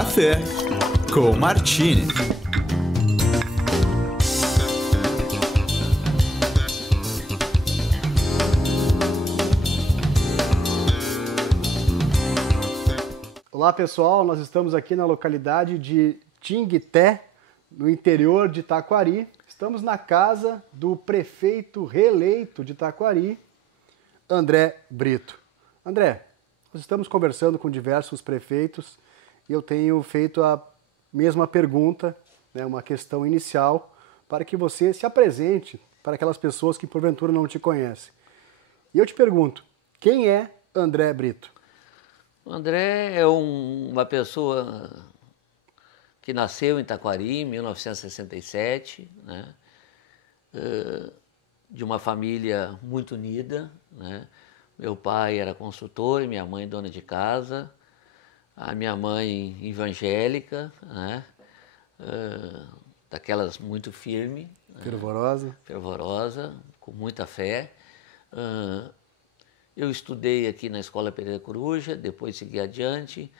Café com Martini. Olá pessoal, nós estamos aqui na localidade de Tinguité, no interior de Taquari. Estamos na casa do prefeito reeleito de Taquari, André Brito. André, nós estamos conversando com diversos prefeitos e eu tenho feito a mesma pergunta, uma questão inicial, para que você se apresente para aquelas pessoas que porventura não te conhecem. E eu te pergunto, quem é André Brito? O André é uma pessoa que nasceu em Taquari em 1967, né? De uma família muito unida, né? Meu pai era construtor e minha mãe dona de casa, a minha mãe evangélica, né? Daquelas muito firme, né? Fervorosa, com muita fé. Eu estudei aqui na Escola Pereira Coruja, depois segui adiante,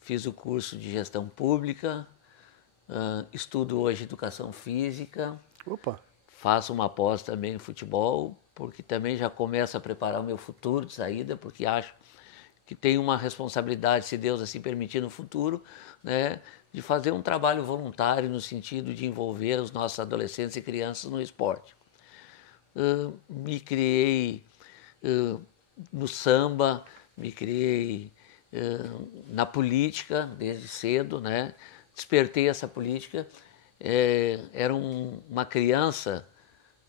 fiz o curso de gestão pública, estudo hoje educação física. Opa! Faço uma pós também em futebol, porque também já começo a preparar o meu futuro de saída, porque acho que tenho uma responsabilidade, se Deus assim permitir no futuro, né, de fazer um trabalho voluntário no sentido de envolver os nossos adolescentes e crianças no esporte. Me criei no samba, me criei na política desde cedo, né? Despertei essa política. Era uma criança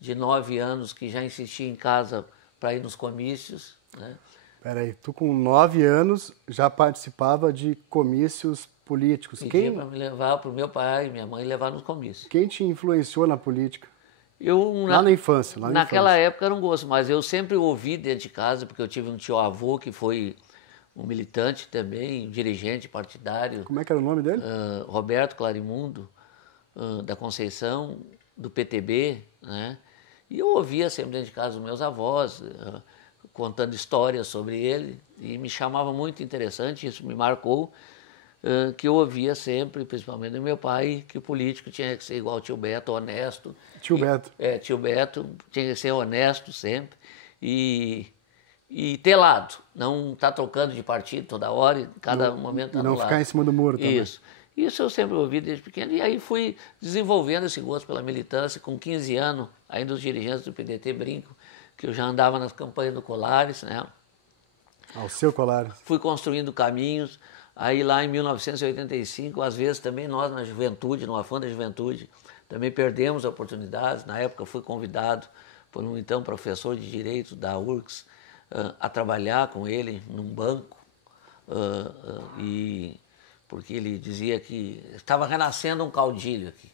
de 9 anos que já insistia em casa para ir nos comícios, né? Peraí, tu com 9 anos já participava de comícios políticos. Pedia para me levar, para o meu pai e minha mãe levar nos comícios. Quem te influenciou na política? Lá na infância. Naquela época era um gosto, mas eu sempre ouvi dentro de casa, porque eu tive um tio-avô que foi um militante também, um dirigente partidário. Como é que era o nome dele? Roberto Clarimundo, da Conceição, do PTB, né? E eu ouvia sempre dentro de casa os meus avós, contando histórias sobre ele, e me chamava muito interessante, isso me marcou, que eu ouvia sempre, principalmente do meu pai, que o político tinha que ser igual ao tio Beto, honesto. Tio Beto. Tio Beto tinha que ser honesto sempre e ter lado, não estar trocando de partido toda hora, e cada momento estar no lado. Não ficar em cima do muro também. Isso eu sempre ouvi desde pequeno, e aí fui desenvolvendo esse gosto pela militância. Com 15 anos, ainda os dirigentes do PDT brincam, que eu já andava nas campanhas do Colares, né? Ao seu Colares. Fui construindo caminhos. Aí lá em 1985, às vezes também nós na juventude, no afã da juventude, também perdemos oportunidades. Na época fui convidado por um então professor de Direito da URGS a trabalhar com ele num banco, porque ele dizia que estava renascendo um caudilho aqui.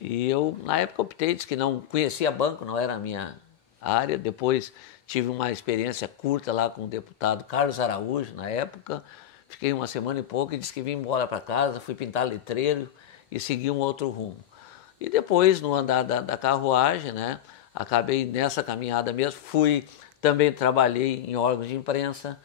E eu, na época, optei, disse que não conhecia banco, não era a minha área. Depois tive uma experiência curta lá com o deputado Carlos Araújo, na época. Fiquei uma semana e pouco e disse que vim embora para casa, fui pintar letreiro e segui um outro rumo. E depois, no andar da carruagem, né, acabei nessa caminhada mesmo. Também trabalhei em órgãos de imprensa,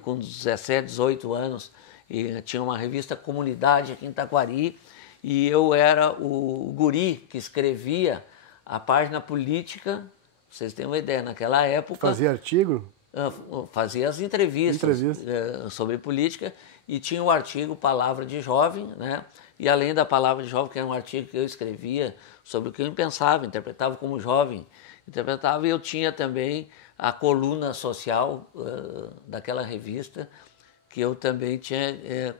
com 17, 18 anos, e tinha uma revista Comunidade aqui em Taquari, e eu era o guri que escrevia a página política. Vocês têm uma ideia, naquela época... Fazia artigo? Fazia as entrevistas sobre política, e tinha o artigo Palavra de Jovem, né? E além da Palavra de Jovem, que era um artigo que eu escrevia sobre o que eu pensava, interpretava como jovem, e eu tinha também a coluna social daquela revista, que eu também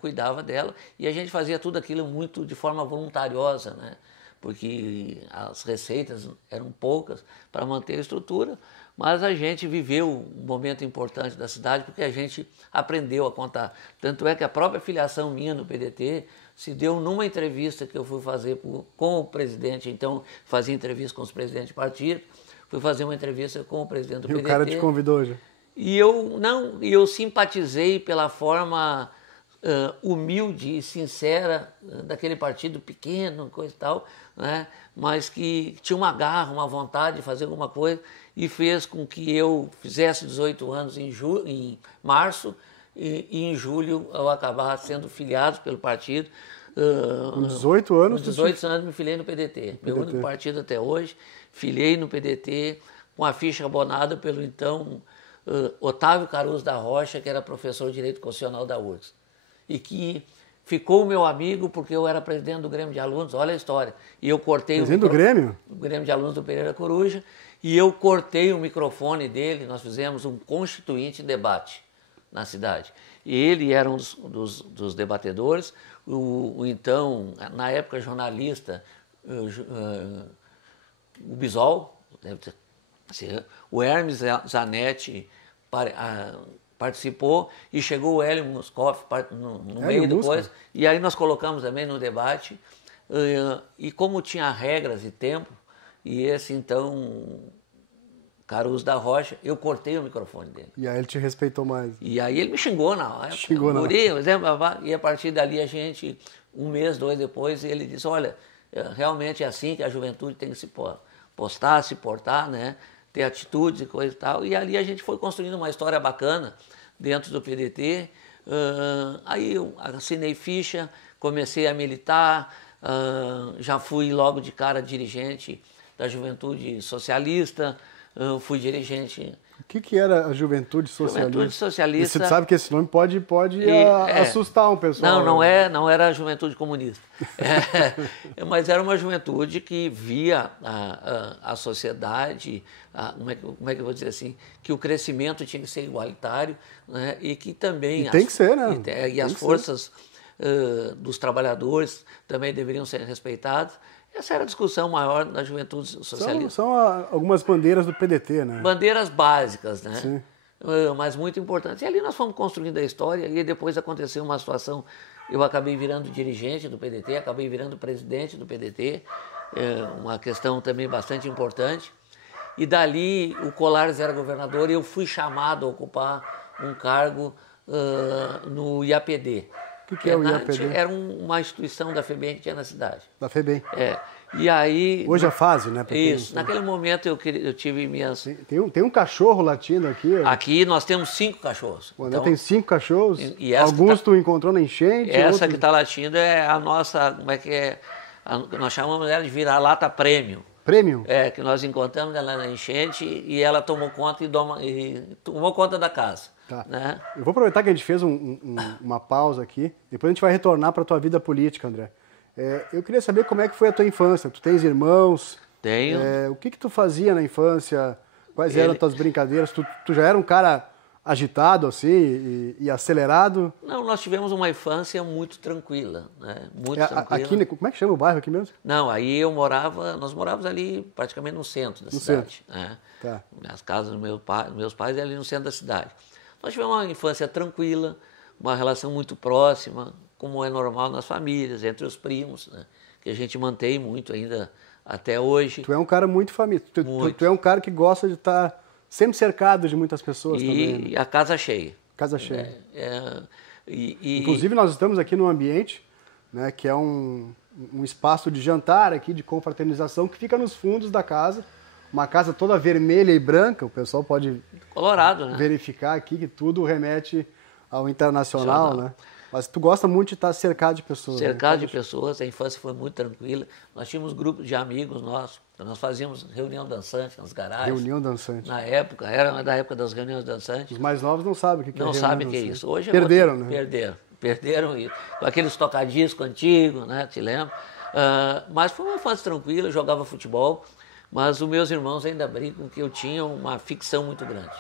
cuidava dela, e a gente fazia tudo aquilo muito de forma voluntariosa, né? Porque as receitas eram poucas para manter a estrutura, mas a gente viveu um momento importante da cidade, porque a gente aprendeu a contar. Tanto é que a própria filiação minha no PDT se deu numa entrevista que eu fui fazer com o presidente. Então, fazia entrevista com os presidentes de partido, fui fazer uma entrevista com o presidente do PDT. E o cara te convidou já? E eu simpatizei pela forma humilde e sincera daquele partido pequeno, coisa e tal, né? Mas que tinha uma garra, uma vontade de fazer alguma coisa, e fez com que eu fizesse 18 anos em março e em julho eu acabar sendo filiado pelo partido. Com 18 anos? Com 18 anos me filiei no PDT. Meu único partido até hoje. Filiei no PDT com a ficha abonada pelo então Otávio Caruso da Rocha, que era professor de Direito Constitucional da URGS. E que ficou meu amigo porque eu era presidente do Grêmio de Alunos, olha a história. E eu cortei presidente do Grêmio? O Grêmio de Alunos do Pereira Coruja. E eu cortei o microfone dele, nós fizemos um constituinte debate na cidade. E ele era um dos debatedores, o então, na época, jornalista, o Bisol, o Hermes Zanetti participou e chegou o Hélio Muscoff no meio depois. E aí nós colocamos também no debate. E como tinha regras e tempo, e esse então Caruso da Rocha, eu cortei o microfone dele. E aí ele te respeitou mais. E aí ele me xingou na época. Xingou na E a partir dali a gente, um mês, 2 depois, ele disse, olha, realmente é assim que a juventude tem que se postar, se portar, né? Ter atitudes e coisa e tal. E ali a gente foi construindo uma história bacana dentro do PDT. Aí eu assinei ficha, comecei a militar, já fui logo de cara dirigente da Juventude Socialista, fui dirigente. O que era a Juventude Socialista? Juventude Socialista. E você sabe que esse nome pode assustar um pessoal. Não era a Juventude Comunista. Mas era uma juventude que via a sociedade, como é que eu vou dizer assim, que o crescimento tinha que ser igualitário, né, e que também... E tem que ser, né? E as forças dos trabalhadores também deveriam ser respeitadas. Essa era a discussão maior da juventude socialista. São algumas bandeiras do PDT, né? Bandeiras básicas, né? Sim. Mas muito importantes. E ali nós fomos construindo a história e depois aconteceu uma situação, eu acabei virando dirigente do PDT, acabei virando presidente do PDT, uma questão também bastante importante. E dali o Colares era governador e eu fui chamado a ocupar um cargo no IAPD. O que é o IAPD? Era uma instituição da FEBEM que tinha na cidade. Da FEBEM. E aí... Hoje é fase, né? Isso. Naquele momento eu tive minhas... Tem um cachorro latindo aqui. Aqui nós temos 5 cachorros. Então, tem 5 cachorros. E alguns tu encontrou na enchente. Essa que está latindo é a nossa... Como é que é? Nós chamamos ela de vira-lata premium. Premium? Que nós encontramos ela na enchente e ela tomou conta tomou conta da casa. Tá. Né? Eu vou aproveitar que a gente fez uma pausa aqui, depois a gente vai retornar para a tua vida política, André. Eu queria saber como é que foi a tua infância. Tu tens irmãos? Tenho. O que tu fazia na infância? Quais eram as tuas brincadeiras? Tu já era um cara agitado assim e acelerado? Não, nós tivemos uma infância muito tranquila, né? Muito tranquila. Aqui, como é que chama o bairro aqui mesmo? Não, aí nós morávamos ali praticamente no centro da cidade. Né? Tá. As casas dos meus pais eram ali no centro da cidade. Nós tivemos uma infância tranquila, uma relação muito próxima, como é normal nas famílias, entre os primos, né? Que a gente mantém muito ainda até hoje. Tu é um cara muito família. Tu é um cara que gosta de estar sempre cercado de muitas pessoas também. Né? E a casa cheia. Casa cheia. Inclusive nós estamos aqui num ambiente, né, que é um espaço de jantar aqui, de confraternização, que fica nos fundos da casa. Uma casa toda vermelha e branca, o pessoal pode Colorado, né? verificar aqui que tudo remete ao internacional, né? Mas tu gosta muito de estar cercado de pessoas. Cercado de pessoas, a infância foi muito tranquila. Nós tínhamos grupos de amigos nossos, nós fazíamos reunião dançante nas garagens. Reunião dançante. Na época, era da época das reuniões dançantes. Os mais novos não sabem o que é reunião dançante. Não sabem o que é isso. Hoje perderam, né? Perderam isso. Com aqueles tocadiscos antigos, né? Te lembro? Mas foi uma infância tranquila, eu jogava futebol. Mas os meus irmãos ainda brincam que eu tinha uma ficção muito grande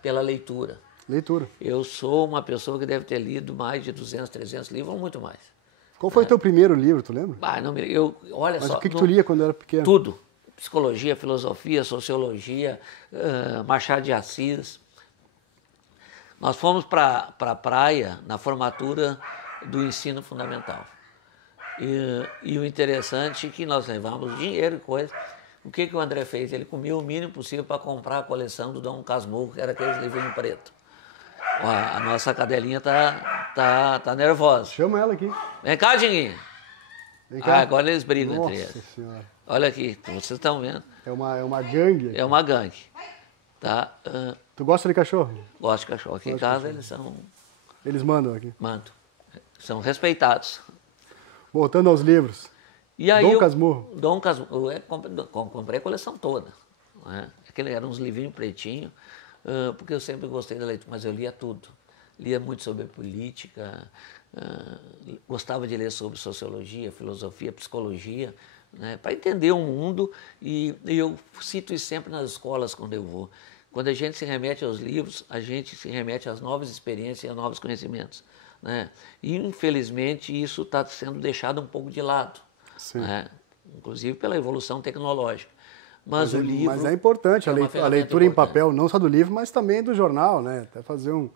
pela leitura. Leitura. Eu sou uma pessoa que deve ter lido mais de 200, 300 livros ou muito mais. Qual foi o teu primeiro livro, tu lembra? Olha Mas só. O que tu lia quando era pequeno? Tudo. Psicologia, filosofia, sociologia, Machado de Assis. Nós fomos para a praia na formatura do ensino fundamental. E o interessante é que nós levamos dinheiro e coisa. O que o André fez? Ele comia o mínimo possível para comprar a coleção do Dom Casmurro, que era aqueles livrinhos preto. A nossa cadelinha tá nervosa. Chama ela aqui. Vem cá, Dinguinha. Vem cá. Agora eles brigam entre eles. Nossa Senhora. Olha aqui, vocês estão vendo. É uma gangue. É uma gangue. Tá? Tu gosta de cachorro? Gosto de cachorro. Aqui em casa eles são Eles mandam aqui. Mando. São respeitados. Voltando aos livros. E aí Dom Casmurro. Dom Casmurro. Comprei a coleção toda. Né? Aquele eram uns livrinhos pretinhos, porque eu sempre gostei da leitura, mas eu lia tudo. Lia muito sobre política, gostava de ler sobre sociologia, filosofia, psicologia, né? Para entender o mundo, e eu cito isso sempre nas escolas quando eu vou. Quando a gente se remete aos livros, a gente se remete às novas experiências e a novos conhecimentos. Né? E, infelizmente, isso está sendo deixado um pouco de lado, né? Inclusive pela evolução tecnológica. Mas o livro... Mas é importante a leitura em papel, não só do livro, mas também do jornal, né? Até fazer um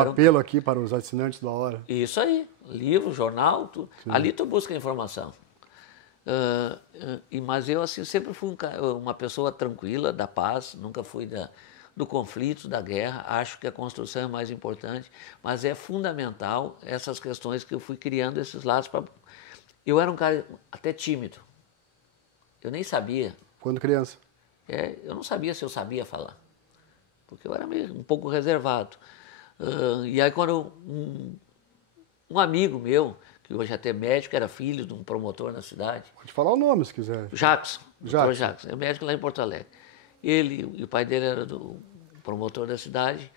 apelo aqui para os assinantes da Hora. Isso aí, livro, jornal, ali tu busca informação. Mas eu assim, sempre fui uma pessoa tranquila, da paz, nunca fui do conflito, da guerra. Acho que a construção é mais importante, mas é fundamental essas questões que eu fui criando esses lados. Eu era um cara até tímido, eu nem sabia. Quando criança? Eu não sabia se eu sabia falar, porque eu era meio, um pouco reservado. E aí quando um amigo meu, que hoje até médico, era filho de um promotor na cidade. Pode falar o nome se quiser. Jackson. É médico lá em Porto Alegre. Ele e o pai dele era do promotor da cidade,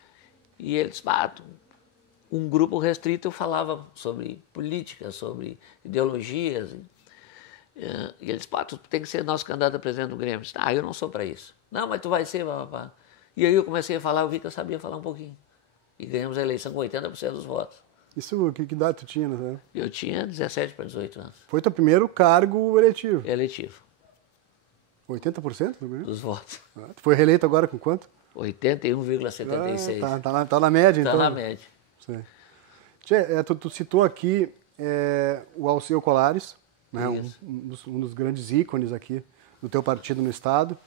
e ele disse, um grupo restrito eu falava sobre política, sobre ideologias. E ele disse, tu tem que ser nosso candidato a presidente do Grêmio. Eu disse, eu não sou para isso. Não, mas tu vai ser, papá. E aí eu comecei a falar, eu vi que eu sabia falar um pouquinho. E ganhamos a eleição com 80% dos votos. Isso, que idade tu tinha, né? Eu tinha 17 para 18 anos. Foi teu primeiro cargo eletivo? Eletivo. 80% dos votos. Tu foi reeleito agora com quanto? 81,76. Tá na média, então? Tá na média. Sim. Tchê, tu citou aqui o Alceu Colares, né? um dos grandes ícones aqui do teu partido no estado.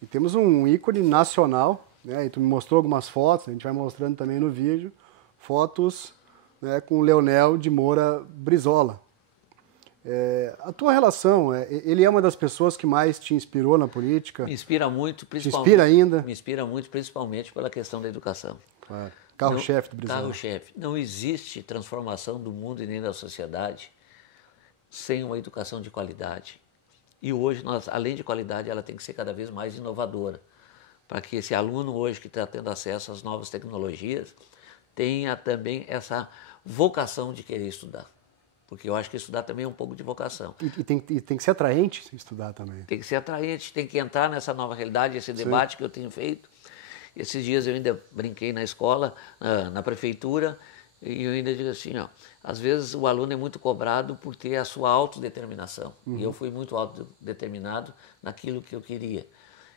E temos um ícone nacional, né? E tu me mostrou algumas fotos, a gente vai mostrando também no vídeo, fotos, né, com o Leonel de Moura Brizola. A tua relação, ele é uma das pessoas que mais te inspirou na política? Me inspira muito, principalmente. Te inspira ainda? Me inspira muito, principalmente pela questão da educação. Claro. Carro-chefe do Brizola. Carro-chefe. Não existe transformação do mundo e nem da sociedade sem uma educação de qualidade. E hoje, além de qualidade, ela tem que ser cada vez mais inovadora, para que esse aluno hoje que está tendo acesso às novas tecnologias tenha também essa vocação de querer estudar. Porque eu acho que estudar também é um pouco de vocação. E tem que ser atraente estudar também. Tem que ser atraente, tem que entrar nessa nova realidade, esse debate que eu tenho feito. Esses dias eu ainda brinquei na escola, na prefeitura, e eu ainda digo assim, às vezes o aluno é muito cobrado por ter a sua autodeterminação. E eu fui muito autodeterminado naquilo que eu queria.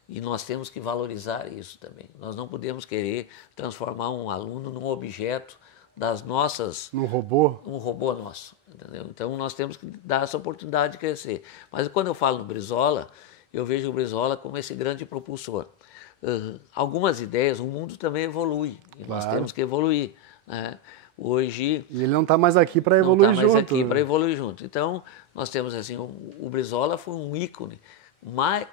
E nós temos que valorizar isso também. Nós não podemos querer transformar um aluno num objeto das nossas... Um robô? Um robô nosso. Entendeu? Então nós temos que dar essa oportunidade de crescer. Mas quando eu falo no Brizola, eu vejo o Brizola como esse grande propulsor. Algumas ideias, o mundo também evolui. E nós temos que evoluir. Né? Hoje... E ele não está mais aqui para evoluir junto. Não está mais aqui para evoluir junto. Então nós temos assim, o Brizola foi um ícone,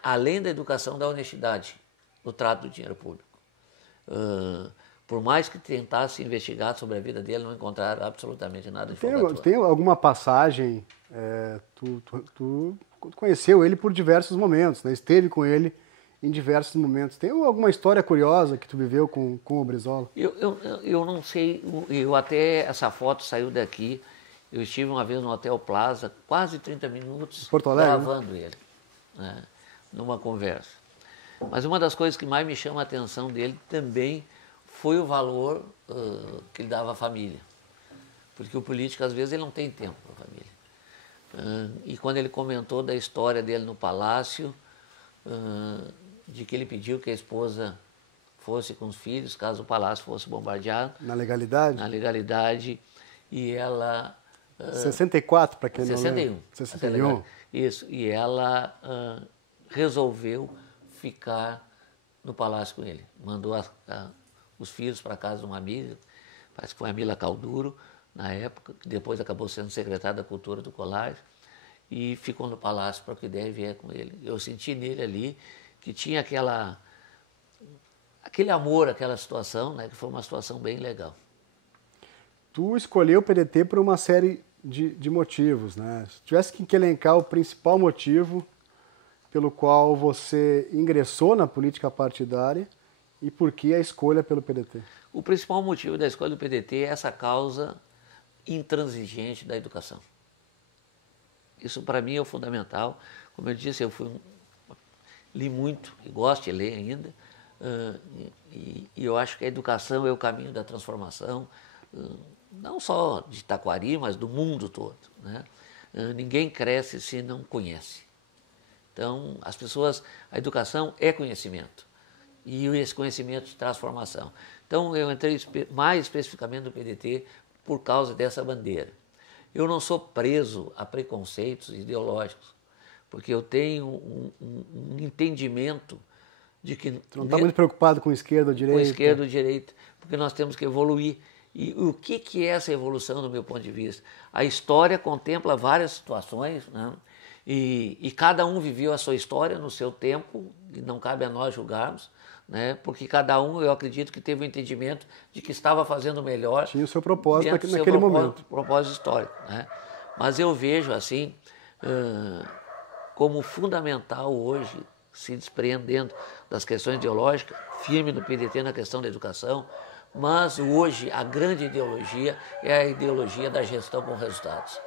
além da educação, da honestidade no trato do dinheiro público. Por mais que tentasse investigar sobre a vida dele, não encontraram absolutamente nada de fogatório. Tem alguma passagem, tu conheceu ele por diversos momentos, né? Esteve com ele em diversos momentos. Tem alguma história curiosa que tu viveu com o Brizola? Eu não sei, até essa foto saiu daqui, eu estive uma vez no Hotel Plaza, quase 30 minutos, Porto Alegre, gravando ele, né? Numa conversa. Mas uma das coisas que mais me chama a atenção dele também foi o valor que ele dava à família. Porque o político, às vezes, ele não tem tempo para a família. E quando ele comentou da história dele no palácio, de que ele pediu que a esposa fosse com os filhos, caso o palácio fosse bombardeado. Na legalidade? Na legalidade. E ela... 64, para quem não lembra. 61. Isso. E ela resolveu ficar no palácio com ele. Mandou os filhos para casa de uma amiga, parece que foi a Mila Calduro, na época, que depois acabou sendo secretária da Cultura do Colares, e ficou no palácio para que der e vier com ele. Eu senti nele ali que tinha aquele amor, aquela situação, né, que foi uma situação bem legal. Tu escolheu o PDT por uma série de motivos, né? Se tivesse que elencar o principal motivo pelo qual você ingressou na política partidária e por que a escolha pelo PDT? O principal motivo da escolha do PDT é essa causa intransigente da educação. Isso para mim é o fundamental. Como eu disse, li muito e gosto de ler ainda, e eu acho que a educação é o caminho da transformação, não só de Taquari, mas do mundo todo, né? Ninguém cresce se não conhece. Então, a educação é conhecimento, e esse conhecimento traz formação. Então, eu entrei mais especificamente no PDT por causa dessa bandeira. Eu não sou preso a preconceitos ideológicos, porque eu tenho um entendimento de que... Tu não está muito preocupado com esquerda ou direita? Com esquerda ou direita, porque nós temos que evoluir. E o que é essa evolução, do meu ponto de vista? A história contempla várias situações, né? E cada um viveu a sua história no seu tempo, e não cabe a nós julgarmos, né? Porque cada um, eu acredito que teve o entendimento de que estava fazendo melhor. Tinha o seu propósito naquele momento. Propósito histórico, né? Mas eu vejo assim, como fundamental hoje, se despreendendo das questões ideológicas, firme no PDT na questão da educação, mas hoje a grande ideologia é a ideologia da gestão com resultados.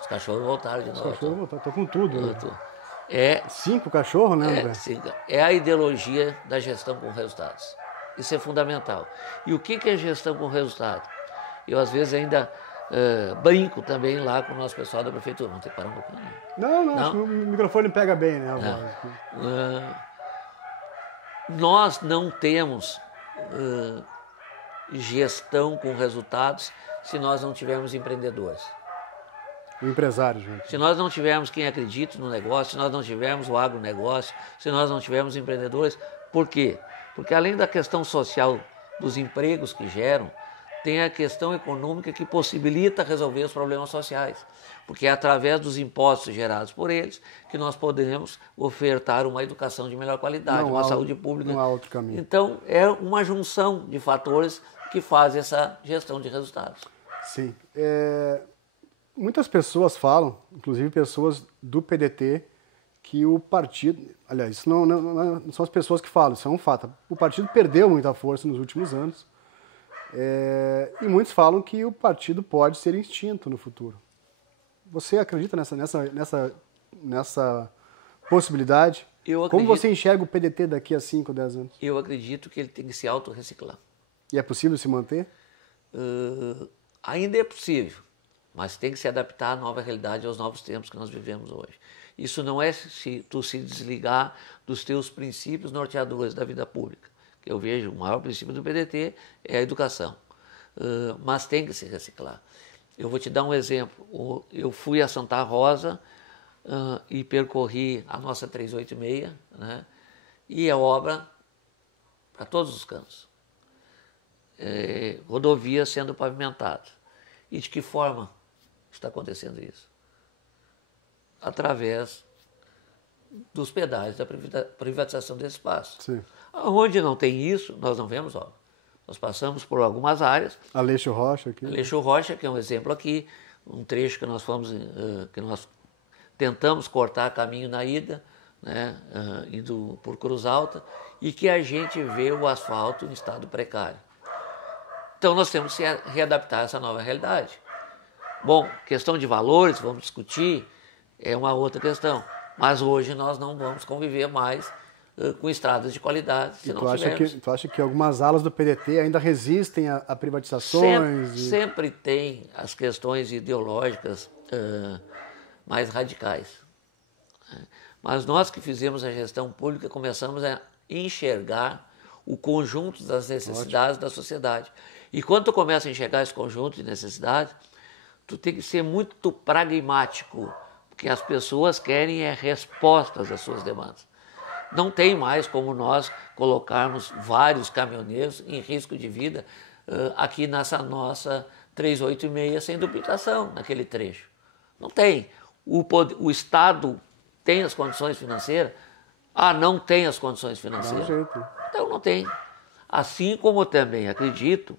Os cachorros voltaram de novo. Os cachorros voltaram, estou com tudo. Né? 5 cachorros, né, André? É a ideologia da gestão com resultados. Isso é fundamental. E o que é gestão com resultado? Eu, às vezes, ainda brinco também lá com o nosso pessoal da prefeitura. Vamos ter que parar um pouquinho. Não, acho que o microfone pega bem, né, a voz. Nós não temos gestão com resultados se nós não tivermos empreendedores. O empresário, gente. Se nós não tivermos quem acredite no negócio, se nós não tivermos o agronegócio, se nós não tivermos empreendedores, por quê? Porque além da questão social dos empregos que geram, tem a questão econômica que possibilita resolver os problemas sociais. Porque é através dos impostos gerados por eles que nós poderemos ofertar uma educação de melhor qualidade, uma saúde pública. Não há outro caminho. Então, é uma junção de fatores que faz essa gestão de resultados. Sim. Muitas pessoas falam, inclusive pessoas do PDT, que o partido... Aliás, isso não são as pessoas que falam, isso é um fato. O partido perdeu muita força nos últimos anos. E muitos falam que o partido pode ser extinto no futuro. Você acredita nessa possibilidade? Como você enxerga o PDT daqui a 5, 10 anos? Eu acredito que ele tem que se autorreciclar. E é possível se manter? Ainda é possível, mas tem que se adaptar à nova realidade, aos novos tempos que nós vivemos hoje. Isso não é tu se desligar dos teus princípios norteadores da vida pública. Eu vejo o maior princípio do PDT é a educação, mas tem que se reciclar. Eu vou te dar um exemplo. Eu fui a Santa Rosa e percorri a nossa 386, né? E a obra para todos os cantos. Rodovias sendo pavimentadas. E de que forma está acontecendo isso? Através dos pedágios da privatização desse espaço. Sim. Onde não tem isso, nós não vemos obra. Nós passamos por algumas áreas. Aleixo Rocha aqui. Aleixo Rocha, que é um exemplo aqui, um trecho que nós tentamos cortar caminho na ida, né, indo por Cruz Alta, e que a gente vê o asfalto em estado precário. Então nós temos que readaptar essa nova realidade. Bom, questão de valores, vamos discutir, é uma outra questão. Mas hoje nós não vamos conviver mais com estradas de qualidade. Se tu acha que algumas alas do PDT ainda resistem a privatizações? Sempre tem as questões ideológicas mais radicais. Mas nós que fizemos a gestão pública começamos a enxergar o conjunto das necessidades da sociedade. E quando tu começa a enxergar esse conjunto de necessidades, tu tem que ser muito pragmático, porque as pessoas querem respostas às suas demandas. Não tem mais como nós colocarmos vários caminhoneiros em risco de vida aqui nessa nossa 386 sem duplicação naquele trecho. Não tem. O Estado tem as condições financeiras? Não tem as condições financeiras. Dá um jeito. Então não tem. Assim como também acredito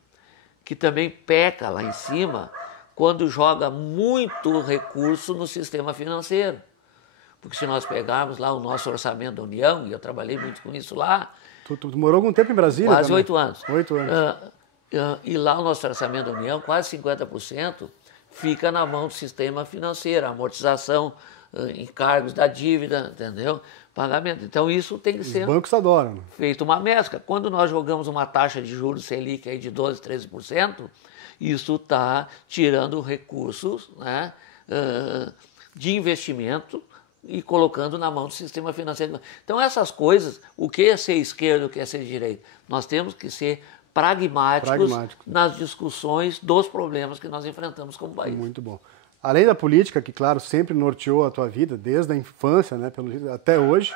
que também peca lá em cima quando joga muito recurso no sistema financeiro. Porque se nós pegarmos lá o nosso orçamento da União, e eu trabalhei muito com isso lá... Tu morou algum tempo em Brasília? Quase 8 anos. 8 anos. E lá o nosso orçamento da União, quase 50%, fica na mão do sistema financeiro, amortização, encargos da dívida, entendeu? Pagamento. Então isso tem que ser... Os bancos adoram. Feito uma mescla. Quando nós jogamos uma taxa de juros Selic aí de 12%, 13%, isso está tirando recursos, né, de investimento e colocando na mão do sistema financeiro. Então essas coisas, o que é ser esquerda, o que é ser direita, nós temos que ser pragmáticos nas discussões dos problemas que nós enfrentamos como país. Muito bom. Além da política, que claro, sempre norteou a tua vida, desde a infância, né, até hoje,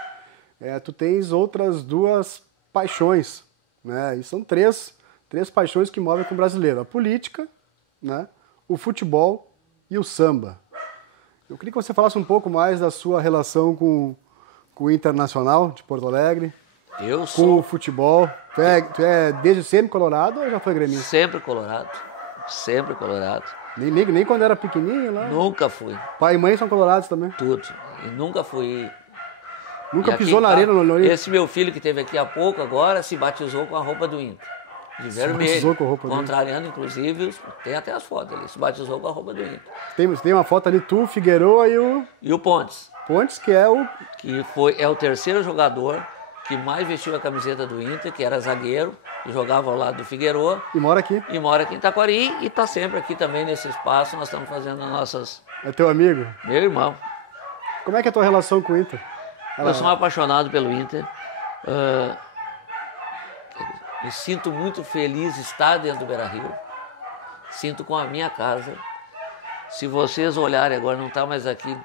tu tens outras 2 paixões, né, e são três paixões que movem com o brasileiro: a política, né, o futebol e o samba. Eu queria que você falasse um pouco mais da sua relação com o Internacional de Porto Alegre, com o futebol. Tu é desde sempre colorado ou já foi gremista? Sempre colorado, sempre colorado. Nem quando era pequenininho lá? Nunca fui. Pai e mãe são colorados também? Tudo. E nunca fui... Nunca pisou na arena no Olímpico? Esse meu filho que esteve aqui há pouco agora se batizou com a roupa do Inter. De vermelho. Com a roupa contrariando, inclusive, tem até as fotos ali. Se batizou com a roupa do Inter. Tem uma foto ali, tu, Figueroa e o Pontes. Pontes, que é o... Que é o terceiro jogador que mais vestiu a camiseta do Inter, que era zagueiro, que jogava ao lado do Figueroa. E mora aqui. E mora aqui em Taquari e está sempre aqui também nesse espaço. Nós estamos fazendo as nossas... É teu amigo? Meu irmão. Como é que é a tua relação com o Inter? Eu sou um apaixonado pelo Inter. Me sinto muito feliz de estar dentro do Beira-Rio. Sinto com a minha casa. Se vocês olharem agora, não está mais aqui.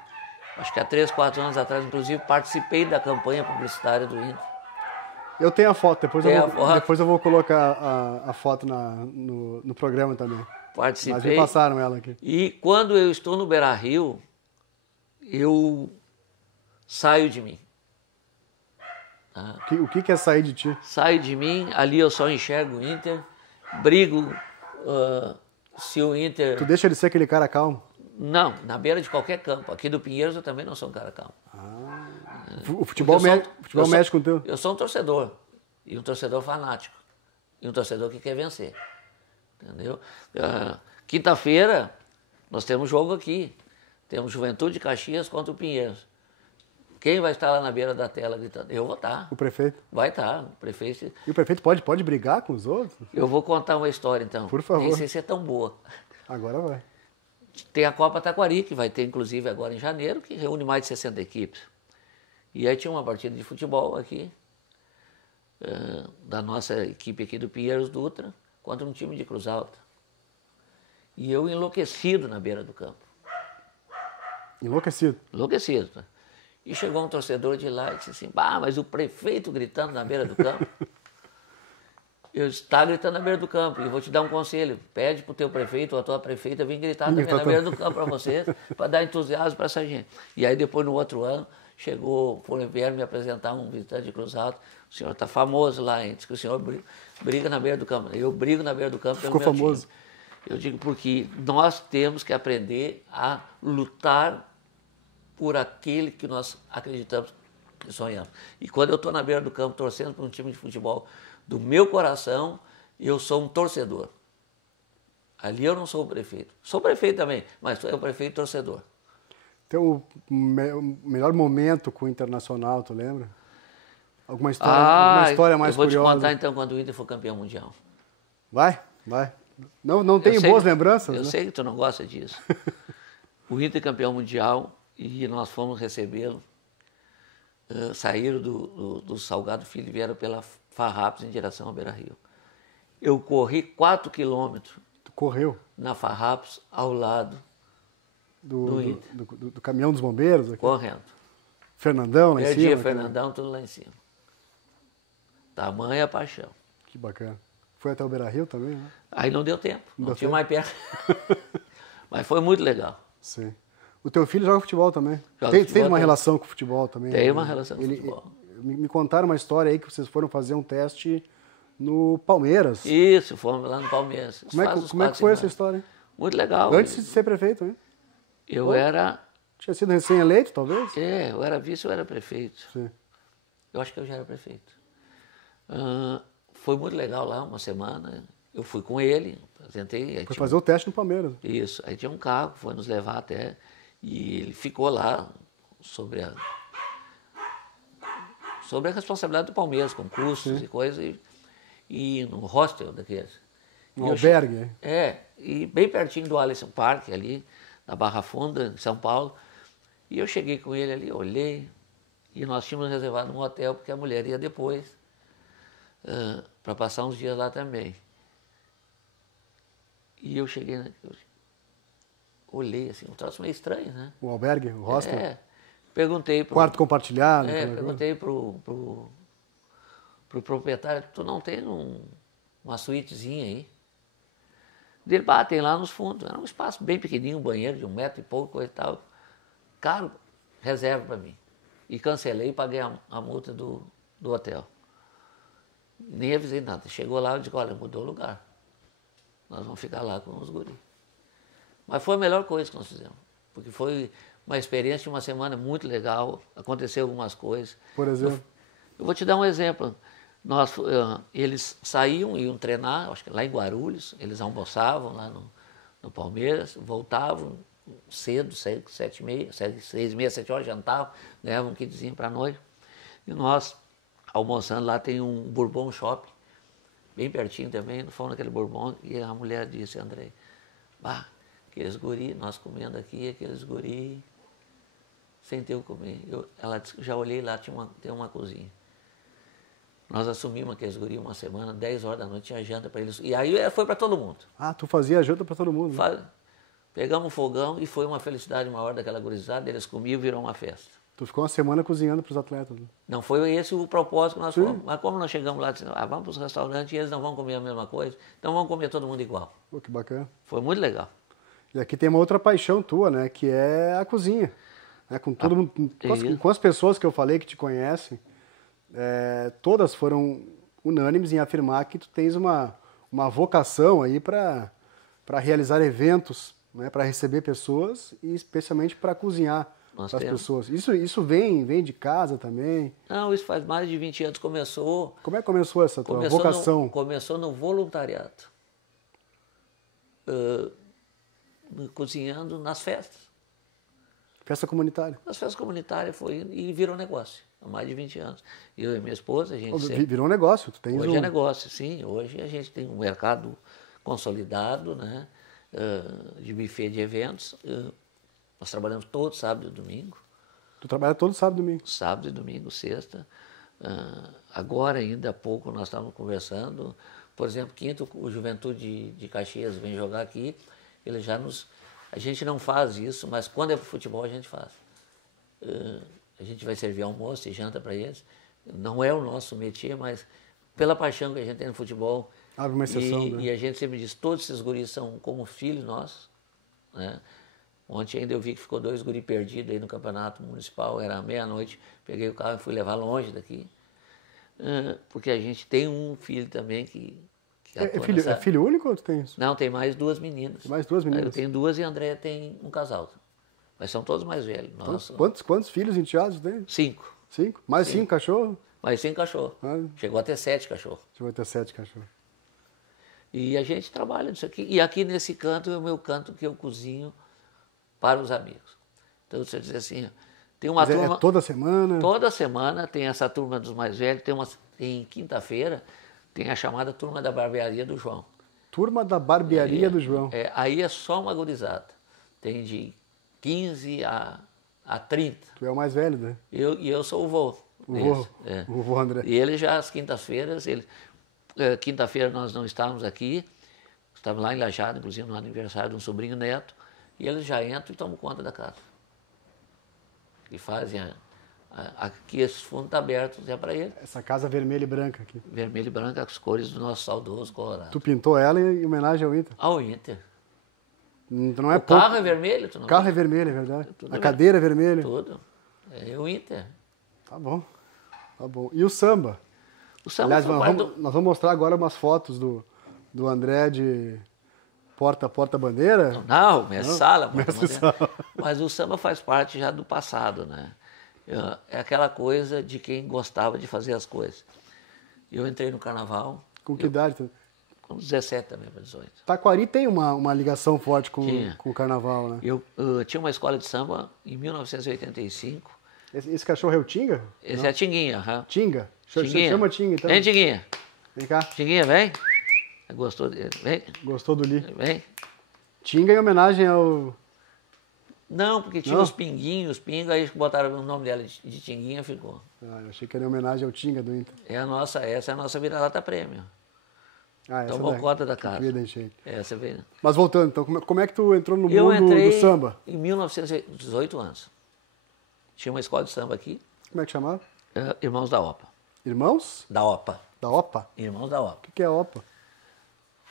Acho que há 3, 4 anos atrás, inclusive, participei da campanha publicitária do Inter. Eu tenho a foto, depois eu vou colocar a foto no programa também. Participei. Mas me passaram ela aqui. E quando eu estou no Beira-Rio, eu saio de mim. Tá? O que é sair de ti? Saio de mim, ali eu só enxergo o Inter, brigo se o Inter... Tu deixa ele ser aquele cara calmo? Não, na beira de qualquer campo. Aqui do Pinheiros eu também não sou um cara calmo. O futebol mexe com o teu? Eu sou um torcedor, e um torcedor fanático, e um torcedor que quer vencer. Entendeu? Quinta-feira nós temos jogo aqui. Temos Juventude de Caxias contra o Pinheiros. Quem vai estar lá na beira da tela gritando? Eu vou estar. O prefeito? Vai estar. O prefeito... E o prefeito pode brigar com os outros? Eu vou contar uma história, então. Por favor. Nem sei se é tão boa. Agora vai. Tem a Copa Taquari, que vai ter, inclusive, agora em janeiro, que reúne mais de 60 equipes. E aí tinha uma partida de futebol aqui, da nossa equipe aqui do Pinheiros Dutra, contra um time de Cruz Alta. E eu enlouquecido na beira do campo. Enlouquecido? Enlouquecido. Tá? E chegou um torcedor de lá e disse assim, mas o prefeito gritando na beira do campo. Eu está gritando na beira do campo, e eu vou te dar um conselho. Pede para o teu prefeito ou a tua prefeita vir gritar também na beira do campo para você, para dar entusiasmo para essa gente. E aí depois, no outro ano, vieram me apresentar um visitante de Cruz Alta. O senhor está famoso lá, hein? Diz que o senhor briga na beira do campo. Eu brigo na beira do campo pelo meu time. Ficou famoso. Eu digo porque nós temos que aprender a lutar por aquele que nós acreditamos e sonhamos. E quando eu estou na beira do campo torcendo por um time de futebol do meu coração, eu sou um torcedor. Ali eu não sou o prefeito. Sou prefeito também, mas sou o prefeito torcedor. Teu melhor momento com o Internacional, tu lembra? Alguma história mais curiosa? Eu vou te contar então quando o Inter for campeão mundial. Vai. Não tenho boas lembranças, Eu né? sei que tu não gosta disso. O Inter campeão mundial e nós fomos recebê-lo. Saíram do Salgado Filho e vieram pela Farrapos em direção ao Beira-Rio. Eu corri 4 quilômetros. Tu correu? Na Farrapos, ao lado do caminhão dos bombeiros? Aqui. Correndo. Fernandão lá em cima? Perdi Fernandão, tudo lá em cima. Tamanha paixão. Que bacana. Foi até o Beira-Rio também, né? Aí não deu tempo, não tinha mais perto. Mas foi muito legal. Sim. O teu filho joga futebol também? Tem uma relação com o futebol também? Tem uma relação com o futebol. Me contaram uma história aí que vocês foram fazer um teste no Palmeiras. Isso, fomos lá no Palmeiras. Como é que foi essa história? Muito legal. Antes de ser prefeito, hein? Eu era... Tinha sido recém-eleito, talvez? Eu era vice, eu era prefeito. Sim. Eu acho que eu já era prefeito. Foi muito legal lá, uma semana. Eu fui com ele, apresentei. Foi fazer o teste no Palmeiras. Isso. Aí tinha um carro, foi nos levar até. E ele ficou lá sobre a responsabilidade do Palmeiras, com custos e coisas. E no hostel daqueles. Um albergue. E bem pertinho do Alisson Park, ali, na Barra Funda, em São Paulo. E eu cheguei com ele ali, olhei, e nós tínhamos reservado um hotel, porque a mulher ia depois, para passar uns dias lá também. E eu cheguei, olhei assim, um troço meio estranho, né? O albergue, o hostel? Perguntei quarto compartilhado? Perguntei pro proprietário, tu não tem uma suítezinha aí? Ele, tem lá nos fundos. Era um espaço bem pequenininho, um banheiro de 1 metro e pouco, coisa e tal. Caro, reserva para mim. E cancelei e paguei a multa do hotel. Nem avisei nada. Chegou lá e disse, olha, mudou o lugar. Nós vamos ficar lá com os guris. Mas foi a melhor coisa que nós fizemos. Porque foi uma experiência de uma semana muito legal. Aconteceu algumas coisas. Por exemplo? Eu vou te dar um exemplo. Eles saíam, iam treinar, acho que lá em Guarulhos, eles almoçavam lá no Palmeiras, voltavam cedo, 6h30, 7 horas, jantavam, ganhavam um kitzinho para a noite. E nós, almoçando lá, tem um Bourbon Shopping, bem pertinho também, fomos naquele Bourbon, e a mulher disse, André, aqueles guri, nós comendo aqui, aqueles guri, sem ter o comer. Ela disse, já olhei lá, tem uma cozinha. Nós assumimos aqueles guri uma semana, 10 horas da noite, tinha janta para eles. E aí foi para todo mundo. Tu fazia janta para todo mundo? Pegamos um fogão e foi uma felicidade maior daquela gurizada. Eles comiam e virou uma festa. Tu ficou uma semana cozinhando para os atletas? Né? Não foi esse o propósito que nós fomos. Mas como nós chegamos lá, dissemos, vamos para os restaurantes e eles não vão comer a mesma coisa, então vamos comer todo mundo igual. Pô, que bacana. Foi muito legal. E aqui tem uma outra paixão tua, né? Que é a cozinha. Né? Com todo mundo, com as pessoas que eu falei que te conhecem, todas foram unânimes em afirmar que tu tens uma vocação aí para realizar eventos, né, para receber pessoas e especialmente para cozinhar para as pessoas. Isso vem de casa também? Não, isso faz mais de 20 anos. Começou... Como é que começou essa tua vocação? Começou no voluntariado. Cozinhando nas festas. Festa comunitária? As festas comunitárias e virou negócio. Há mais de 20 anos. Eu e minha esposa, a gente Virou um negócio? Hoje é negócio, sim. Hoje a gente tem um mercado consolidado, né? De buffet de eventos. Nós trabalhamos todo sábado e domingo. Tu trabalha todo sábado e domingo? Sábado e domingo, sexta. Agora, ainda há pouco, nós estávamos conversando. Por exemplo, quinto, o Juventude de Caxias vem jogar aqui. Ele já A gente não faz isso, mas quando é para futebol a gente faz. A gente vai servir almoço e janta para eles. Não é o nosso métier, mas pela paixão que a gente tem no futebol. Abre uma exceção, né? E a gente sempre diz, todos esses guris são como filhos nossos. Né? Ontem ainda eu vi que ficou 2 guris perdidos aí no campeonato municipal, era meia-noite, peguei o carro e fui levar longe daqui. Porque a gente tem um filho também que é filho único ou tu tens? Não, tem mais 2 meninas. Mais 2 meninas? Eu tenho 2 e a Andréia tem um casal. Mas são todos mais velhos. Nossa. Quantos filhos enteados tem? 5. 5? Mais 5 cachorros? Mais 5 cachorros. Chegou a ter 7 cachorros. Chegou a ter 7 cachorros. E a gente trabalha nisso aqui. E aqui nesse canto é o meu canto que eu cozinho para os amigos. Então você diz assim, tem uma turma... É toda semana? Toda semana tem essa turma dos mais velhos. Tem quinta-feira, tem a chamada Turma da Barbearia do João. Turma da Barbearia do João. Aí é só uma gurizada. Tem de 15 a 30. Tu é o mais velho, né? Eu sou o vô. O vô André. E ele já às quintas-feiras, quinta-feira nós não estávamos aqui, estávamos lá em Lajeado, inclusive no aniversário de um sobrinho neto, e eles já entram e tomam conta da casa. E fazem aqui esses fundos estão abertos, é para ele. Essa casa vermelha e branca aqui. Vermelha e branca, as cores do nosso saudoso Colorado. Tu pintou ela em homenagem ao Inter? Ao Inter. Não é o carro é vermelho? Tu não carro é vermelho, é verdade. A cadeira é vermelha. Tudo. É o Inter. Tá bom. E o samba? O samba Aliás, nós vamos mostrar agora umas fotos do André de porta-bandeira. Não, mestre sala. Sala. Mas o samba faz parte já do passado, né? É aquela coisa de quem gostava de fazer as coisas. Eu entrei no carnaval. Com que idade? Com 17 também, para 18. Taquari tem uma ligação forte com o carnaval, né? Eu tinha uma escola de samba em 1985. Esse cachorro é o Tinga? Esse é a Tinguinha. Uhum. Tinga? Tinguinha. Chama Tinga, então. Vem, Tinguinha. Vem cá. Tinguinha, vem. Gostou dele? Vem. Gostou do Li? Vem. Tinga em homenagem ao... Não, porque tinha os pinguinhos, aí botaram o nome dela de Tinguinha, ficou. Ah, eu achei que era em homenagem ao Tinga do Inter. Essa é a nossa vira-lata prêmio. Tomou conta da casa. Essa veio. Mas voltando, então, como é que tu entrou no mundo do samba? Em 1918 anos. Tinha uma escola de samba aqui. Como é que chamava? Irmãos da OPA. Irmãos? Da OPA. Da OPA? Irmãos da OPA. O que é OPA?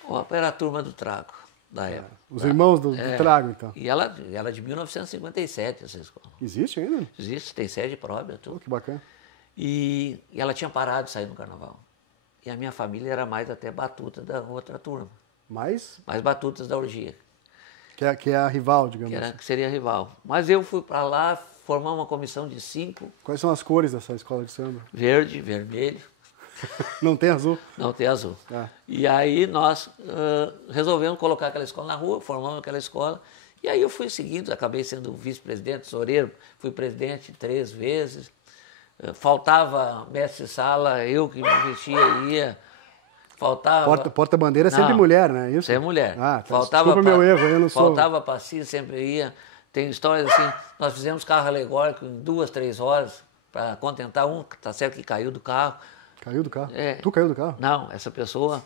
OPA era a turma do Trago, da época. Os irmãos do Trago, então. E ela é de 1957, essa escola. Existe ainda? Existe, tem sede própria, tudo. Que bacana. E ela tinha parado de sair no carnaval. E a minha família era mais até batuta da outra turma. Mais batutas da orgia. Que é a rival, digamos que seria a rival. Mas eu fui para lá formar uma comissão de 5. Quais são as cores dessa escola de samba? Verde, vermelho. Não tem azul? Não tem azul. E aí nós resolvemos colocar aquela escola na rua, formamos aquela escola. E aí eu fui seguindo, acabei sendo vice-presidente, tesoureiro, fui presidente 3 vezes. Faltava mestre-sala, eu que me vestia e ia. Faltava... Porta-bandeira é sempre mulher, né? Isso? Sempre mulher. Desculpa meu erro, eu não sou... Faltava passeio, sempre ia. Tem histórias assim, nós fizemos carro alegórico em 2, 3 horas para contentar tá certo que caiu do carro. Caiu do carro? Tu caiu do carro? Não, essa pessoa.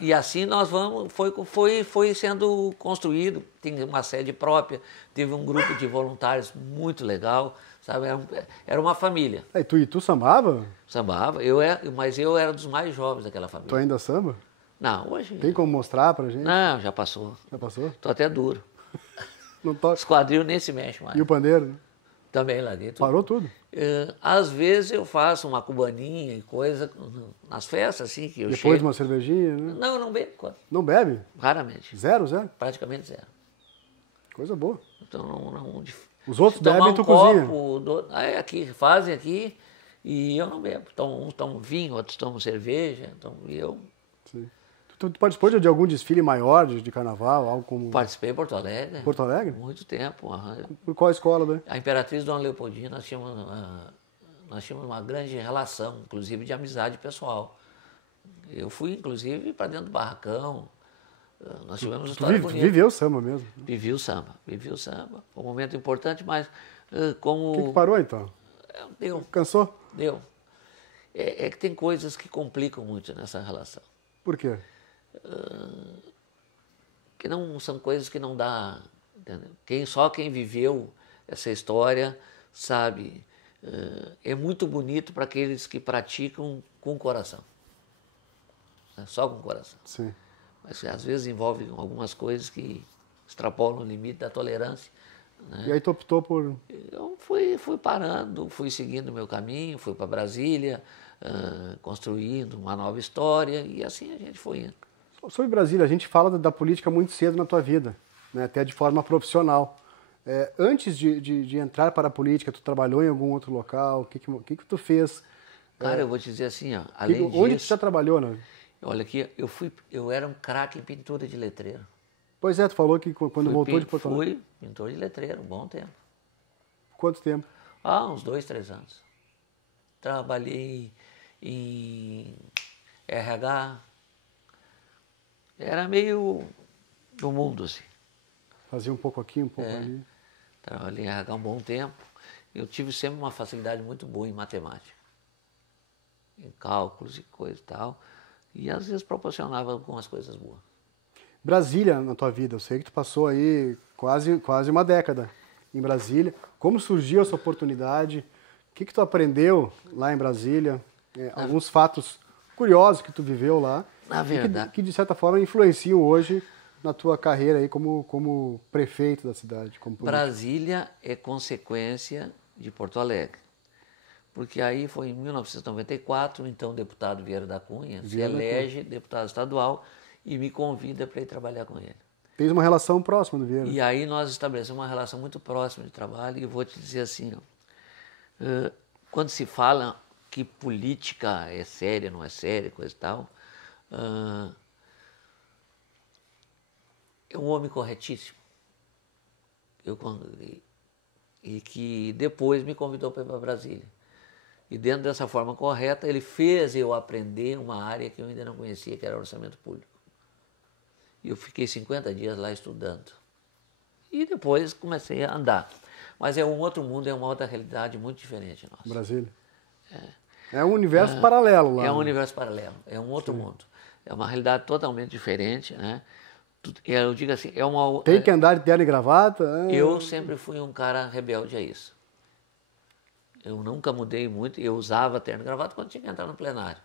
E assim nós foi sendo construído, tem uma sede própria, teve um grupo de voluntários muito legal, sabe? Era uma família. E tu sambava? Sambava, mas eu era dos mais jovens daquela família. Tu ainda samba? Não, hoje... Tem como mostrar pra gente? Não, já passou. Já passou? Tô até duro. Não toca. Os quadril nem se mexe mais. E o pandeiro? Também lá dentro. Parou tudo? Às vezes eu faço uma cubaninha e coisa nas festas, assim, que eu Depois chego. de uma cervejinha, né? Não, não bebo. Não bebe? Raramente. Zero? Praticamente zero. Coisa boa. Então não os outros bebem e tu cozinha? Aqui, fazem aqui e eu não bebo. Uns tomam vinho, outros tomam cerveja, então eu... Sim. Tu participou de algum desfile maior de carnaval, algo como... Participei em Porto Alegre. Porto Alegre? Muito tempo. Por qual escola, né? A Imperatriz Dona Leopoldina, nós tínhamos uma grande relação, inclusive de amizade pessoal. Eu fui, inclusive, para dentro do barracão. Nós tivemos história bonita. Viveu o samba mesmo? Vivi o samba. Foi um momento importante, mas como... O que parou, então? Deu. Cansou? Deu. É que tem coisas que complicam muito nessa relação. Por quê? Que não são coisas que não dá, entendeu? Só quem viveu essa história sabe. É muito bonito para aqueles que praticam com o coração, só com o coração. Sim. Mas às vezes envolve algumas coisas que extrapolam o limite da tolerância, né? E aí tu optou por... Eu fui parando, fui seguindo o meu caminho, fui para Brasília, construindo uma nova história e assim a gente foi indo. Sobre Brasília, a gente fala da política muito cedo na tua vida, né? Até de forma profissional. Antes de entrar para a política, tu trabalhou em algum outro local? O que tu fez? Cara, eu vou te dizer assim, além disso... Onde tu já trabalhou, né? Olha aqui, eu era um craque em pintura de letreiro. Pois é, tu falou que quando voltou de Porto Alegre... Fui pintor de letreiro, um bom tempo. Quanto tempo? Uns 2, 3 anos. Trabalhei em RH... Era meio do mundo, assim. Fazia um pouco aqui, um pouco ali. Trabalhei em RH um bom tempo. Eu tive sempre uma facilidade muito boa em matemática. Em cálculos e coisa e tal. E às vezes proporcionava algumas coisas boas. Brasília na tua vida, eu sei que tu passou aí quase uma década em Brasília. Como surgiu essa oportunidade? O que tu aprendeu lá em Brasília? Alguns fatos curiosos que tu viveu lá. Na verdade. Que de certa forma influenciam hoje na tua carreira aí como prefeito da cidade. Como Brasília é consequência de Porto Alegre. Porque aí foi em 1994, então o deputado Vieira da Cunha se elege deputado estadual e me convida para ir trabalhar com ele. Tens uma relação próxima do Vieira. E aí nós estabelecemos uma relação muito próxima de trabalho e vou te dizer assim, ó, quando se fala que política é séria, não é séria, coisa e tal, é um homem corretíssimo. E que depois me convidou para ir para Brasília. E dentro dessa forma correta, ele fez eu aprender uma área que eu ainda não conhecia, que era orçamento público. E eu fiquei 50 dias lá estudando. E depois comecei a andar. Mas é um outro mundo, é uma outra realidade muito diferente nossa. Brasília. É um universo paralelo lá. É um universo paralelo, é um outro mundo. É uma realidade totalmente diferente, né? Eu digo assim, é uma... Tem que andar de terno e gravata? Eu sempre fui um cara rebelde a isso. Eu nunca mudei muito, eu usava terno e gravata quando tinha que entrar no plenário.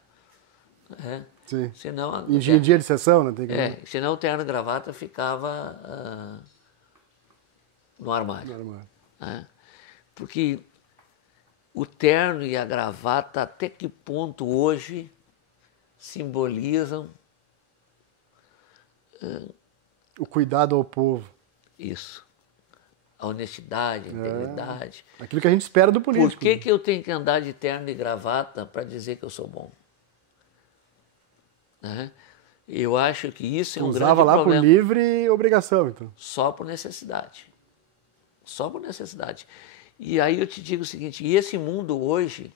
Sim. Senão, em dia de sessão, né? Tem que... senão o terno e gravata ficava no armário. No armário. Porque o terno e a gravata, até que ponto hoje simbolizam o cuidado ao povo. isso. A honestidade, a integridade. Aquilo que a gente espera do político. Por que eu tenho que andar de terno e gravata para dizer que eu sou bom? Eu acho que isso é um grande problema. Usava lá por livre obrigação, então. Só por necessidade. Só por necessidade. E aí eu te digo o seguinte, e esse mundo hoje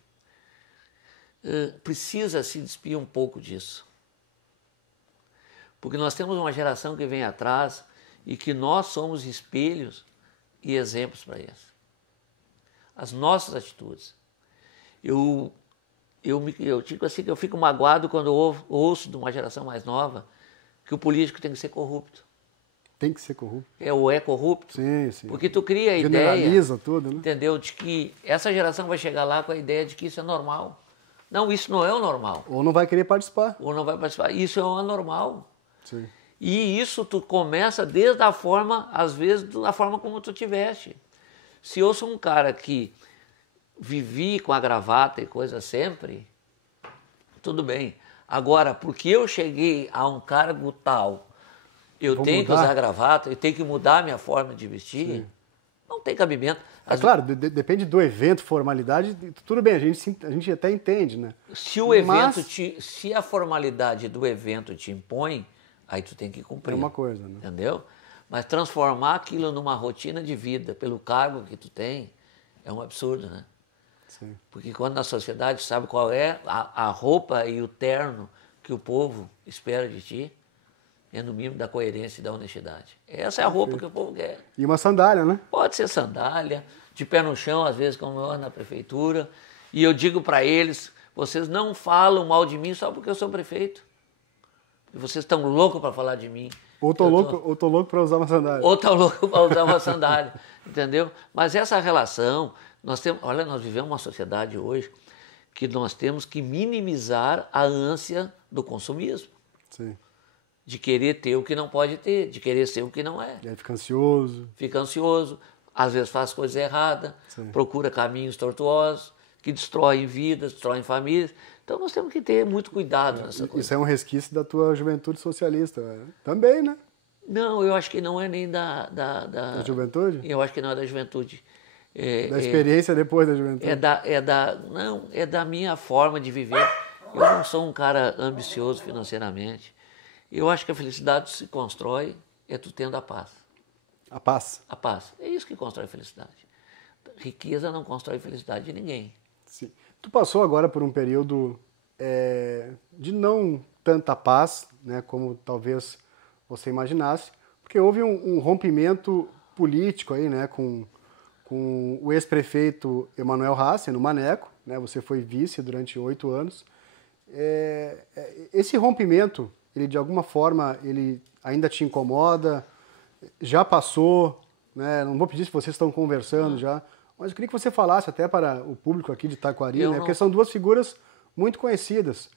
precisa se despir um pouco disso. Porque nós temos uma geração que vem atrás e que nós somos espelhos e exemplos para eles. As nossas atitudes. Eu digo assim que eu fico magoado quando eu ouço de uma geração mais nova que o político tem que ser corrupto. Tem que ser corrupto. Ou é corrupto. Sim, sim. Porque tu cria a Generaliza ideia, tudo, né? entendeu? De que essa geração vai chegar lá com a ideia de que isso é normal. Não, isso não é o normal. Ou não vai querer participar. Ou não vai participar. Isso é o anormal. Sim. E isso tu começa desde a forma, às vezes, da forma como tu tiveste. Se eu sou um cara que vivi com a gravata e coisa sempre, tudo bem. Agora, porque eu cheguei a um cargo tal, eu tenho que usar gravata, eu tenho que mudar a minha forma de vestir, sim, não tem cabimento. Claro, depende do evento, formalidade, tudo bem, a gente até entende, né? Se o evento se a formalidade do evento te impõe, aí tu tem que cumprir. É uma coisa, né? Entendeu? Mas transformar aquilo numa rotina de vida pelo cargo que tu tem é um absurdo, né? Sim. Porque quando na sociedade sabe qual é a roupa e o terno que o povo espera de ti, é no mínimo da coerência e da honestidade. Essa é a roupa que o povo quer. E uma sandália, né? Pode ser sandália, de pé no chão, às vezes, como eu ando na prefeitura. E eu digo para eles, vocês não falam mal de mim só porque eu sou prefeito. E vocês estão loucos para falar de mim. Ou tô louco para usar uma sandália. Ou estão loucos para usar uma sandália, entendeu? Mas essa relação, nós vivemos uma sociedade hoje que nós temos que minimizar a ânsia do consumismo. Sim. De querer ter o que não pode ter, de querer ser o que não é. E aí fica ansioso. Fica ansioso, às vezes faz coisas erradas, sim, procura caminhos tortuosos, que destroem vidas, destroem famílias. Então nós temos que ter muito cuidado nessa coisa. Isso é um resquício da tua juventude socialista, também, né? Não, eu acho que não é nem da juventude? Eu acho que não é da juventude. Da experiência depois da juventude? É da minha forma de viver. Eu não sou um cara ambicioso financeiramente. Eu acho que a felicidade se constrói tu tendo a paz. A paz? A paz. É isso que constrói a felicidade. Riqueza não constrói felicidade de ninguém. Sim. Tu passou agora por um período de não tanta paz, né, como talvez você imaginasse, porque houve um rompimento político aí, né, com o ex-prefeito Emanuel Hassen, no Maneco, né, você foi vice durante 8 anos. Esse rompimento, ele de alguma forma, ele ainda te incomoda? Já passou? Né? Não vou pedir se vocês estão conversando já, mas eu queria que você falasse até para o público aqui de Taquari, né? Porque são duas figuras muito conhecidas.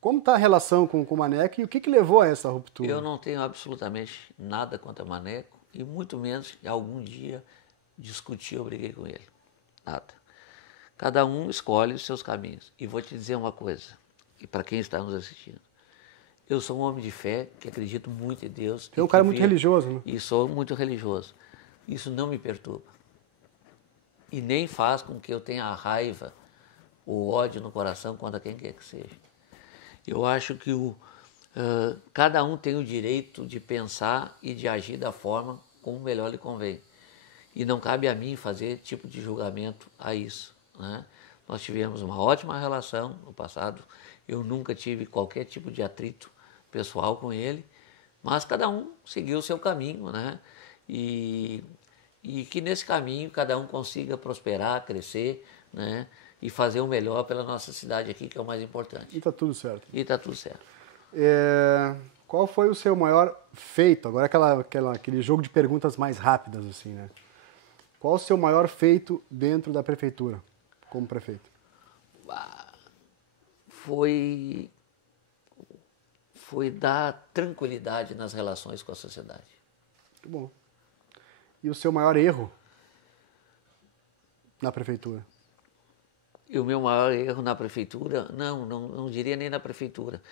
Como está a relação com o Maneco e o que levou a essa ruptura? Eu não tenho absolutamente nada contra Maneco e muito menos algum dia discuti ou briguei com ele. Nada. Cada um escolhe os seus caminhos. E vou te dizer uma coisa, e para quem está nos assistindo. Eu sou um homem de fé, que acredito muito em Deus. Você é um cara muito religioso, né? E sou muito religioso. Isso não me perturba. E nem faz com que eu tenha a raiva, o ódio no coração contra quem quer que seja. Eu acho que cada um tem o direito de pensar e de agir da forma como melhor lhe convém. E não cabe a mim fazer tipo de julgamento a isso, né? Nós tivemos uma ótima relação no passado, eu nunca tive qualquer tipo de atrito pessoal com ele, mas cada um seguiu o seu caminho, né? E que nesse caminho cada um consiga prosperar, crescer, né? E fazer o melhor pela nossa cidade aqui, que é o mais importante. E está tudo certo. E está tudo certo. Qual foi o seu maior feito? Agora aquele jogo de perguntas mais rápidas, assim, né? Qual o seu maior feito dentro da prefeitura, como prefeito? Foi dar tranquilidade nas relações com a sociedade. Muito bom. E o seu maior erro na prefeitura? E o meu maior erro na prefeitura, não diria nem na prefeitura.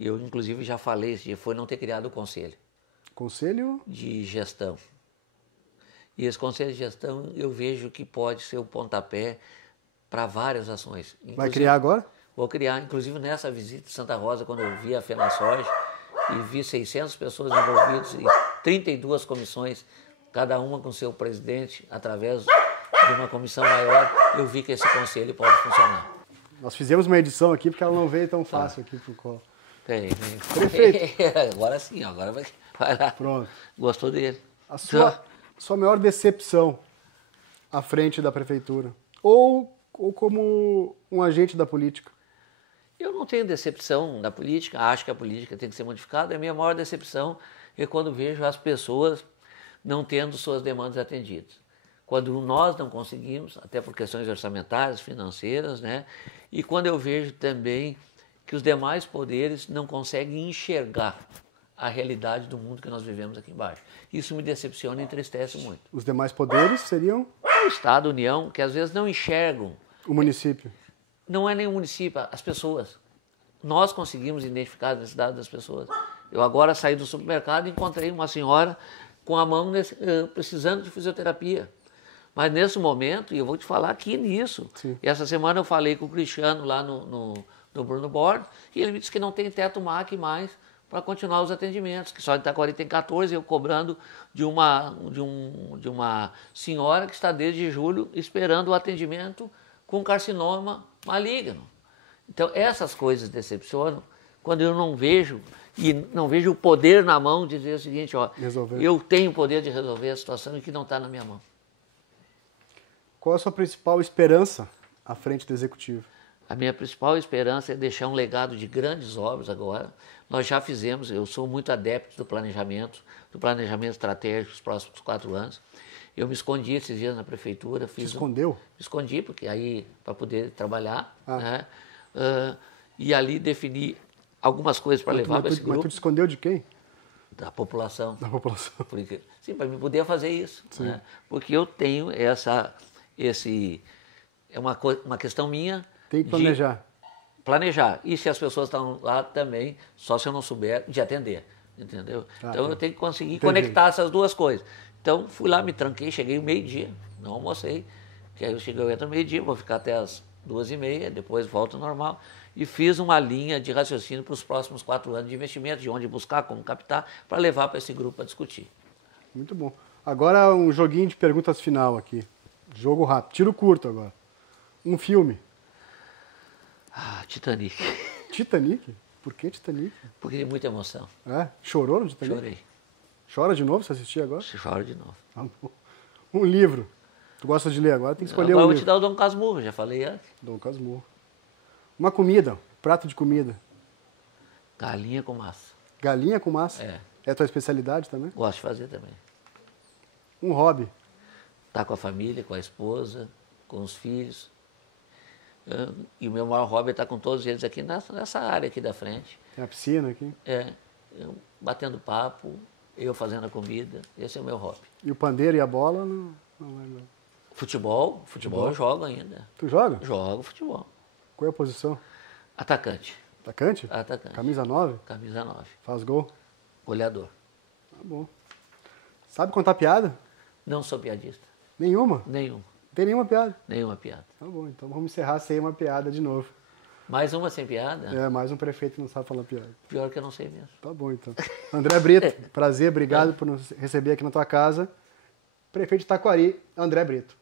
Eu, inclusive, já falei esse dia, foi não ter criado o conselho. Conselho? De gestão. E esse conselho de gestão, eu vejo que pode ser o pontapé para várias ações. Inclusive, vai criar agora? Vou criar, inclusive nessa visita de Santa Rosa, quando eu vi a FenaSoja e vi 600 pessoas envolvidas e 32 comissões, cada uma com seu presidente, através de uma comissão maior, eu vi que esse conselho pode funcionar. Nós fizemos uma edição aqui porque ela não veio tão fácil aqui pro colo. Prefeito. Agora sim, agora vai lá. Pronto. Gostou dele. A sua maior decepção à frente da prefeitura? Ou como um agente da política? Eu não tenho decepção da política, acho que a política tem que ser modificada. A minha maior decepção é quando vejo as pessoas não tendo suas demandas atendidas. Quando nós não conseguimos, até por questões orçamentárias, financeiras, né? E quando eu vejo também que os demais poderes não conseguem enxergar a realidade do mundo que nós vivemos aqui embaixo. Isso me decepciona e entristece muito. Os demais poderes seriam? O Estado, a União, que às vezes não enxergam. O município. Não é nem o município, as pessoas. Nós conseguimos identificar as necessidades das pessoas. Eu agora saí do supermercado e encontrei uma senhora com a mão precisando de fisioterapia. Mas nesse momento, e eu vou te falar aqui nisso, Sim. E essa semana eu falei com o Cristiano lá no Bruno Bordo, e ele me disse que não tem teto MAC mais para continuar os atendimentos, que só em Itaquari tem 14, eu cobrando de uma senhora que está desde julho esperando o atendimento com carcinoma maligno. Então essas coisas decepcionam quando eu não vejo, e não vejo o poder na mão de dizer o seguinte, ó, eu tenho o poder de resolver a situação e que não está na minha mão. Qual a sua principal esperança à frente do Executivo? A minha principal esperança é deixar um legado de grandes obras agora. Nós já fizemos, eu sou muito adepto do planejamento estratégico dos próximos 4 anos. Eu me escondi esses dias na prefeitura. Escondeu? Me escondi, porque aí, para poder trabalhar, né? E ali defini algumas coisas para levar para esse grupo. Mas tu te escondeu de quem? Da população. Da população. Porque, sim, para eu poder fazer isso. Né? Porque eu tenho é uma questão minha. Tem que planejar. Planejar. E se as pessoas estão lá também, só se eu não souber, de atender. Entendeu? Então eu tenho que conseguir conectar essas duas coisas. Então fui lá, me tranquei, cheguei meio-dia, não almocei. Que aí eu entro meio-dia, vou ficar até as 2h30, depois volto ao normal. E fiz uma linha de raciocínio para os próximos 4 anos de investimento, de onde buscar, como captar, para levar para esse grupo para discutir. Muito bom. Agora um joguinho de perguntas final aqui. Jogo rápido. Tiro curto agora. Um filme. Titanic. Titanic? Por que Titanic? Porque tem muita emoção. Chorou no Titanic? Chorei. Chora de novo se assistir agora? Chora de novo. Um livro. Tu gosta de ler agora? Tem que escolher agora um livro. Eu vou te dar o Dom Casmurro, já falei antes. Dom Casmurro. Uma comida, prato de comida. Galinha com massa. Galinha com massa? É a tua especialidade também? Gosto de fazer também. Um hobby. Tá com a família, com a esposa, com os filhos. E o meu maior hobby é estar com todos eles aqui nessa área aqui da frente. Tem a piscina aqui? Eu batendo papo, eu fazendo a comida. Esse é o meu hobby. E o pandeiro e a bola não é meu. Futebol eu jogo ainda. Tu joga? Jogo futebol. Qual é a posição? Atacante. Atacante? Atacante. Camisa 9? Camisa 9. Faz gol? Goleador. Tá bom. Sabe contar piada? Não sou piadista. Nenhuma? Nenhuma. Não tem nenhuma piada? Nenhuma piada. Tá bom, então vamos encerrar sem uma piada de novo. Mais uma sem piada? É, mais um prefeito que não sabe falar piada. Pior que eu não sei mesmo. Tá bom, então. André Brito, prazer, obrigado por nos receber aqui na tua casa. Prefeito de Taquari, André Brito.